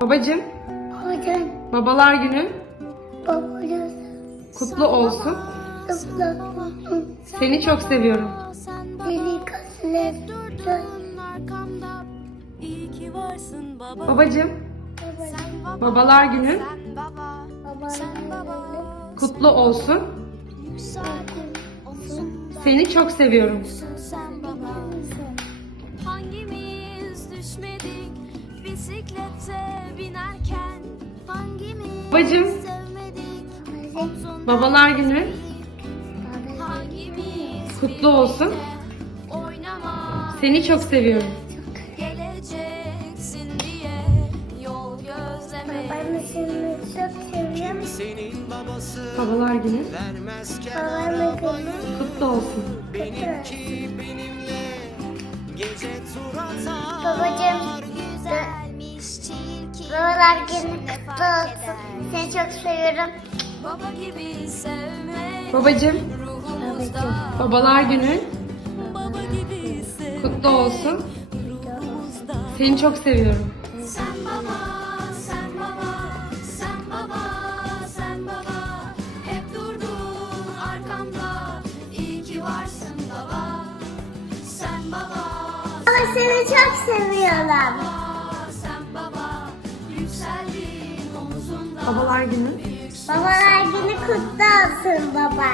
Babacım, Hocam babalar günü babanız kutlu olsun. ıslak Seni çok seviyorum. baba Babacım, Sen baba babalar günü Sen baba Sen baba kutlu olsun. Olsun Seni çok seviyorum. Bisiklete binerken Hangimiz Babacım, sevmedik babalar günü Hangimiz kutlu olsun. Oynama Seni çok seviyorum. Geleceksin diye Yol gözleme Babamı seni çok seviyorum. Senin babası Babalar günü vermezken Babamı kutlu olsun. benimki benimle gece tur atar. Çirkin babalar günü kutlu olsun. Seni çok seviyorum. Baba gibi sevmek Babacım, ruhumuzda babalar günü Baba gibi sevmek kutlu olsun. Seni çok seviyorum. Sen baba, sen baba, sen baba, sen baba Hep durdun arkamda İyi ki varsın baba Sen baba, Ama seni çok seviyorum. Babalar günü Babalar günü kutlu olsun baba.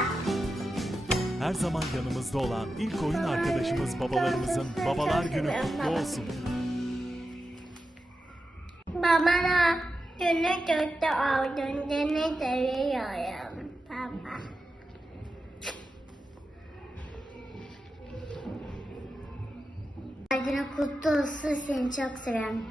Her zaman yanımızda olan ilk oyun arkadaşımız babalarımızın babalar günü kutlu olsun. Babana günü kutlu olduğunda ne seviyorum baba. Babalar günü kutlu olsun seni çok seviyorum.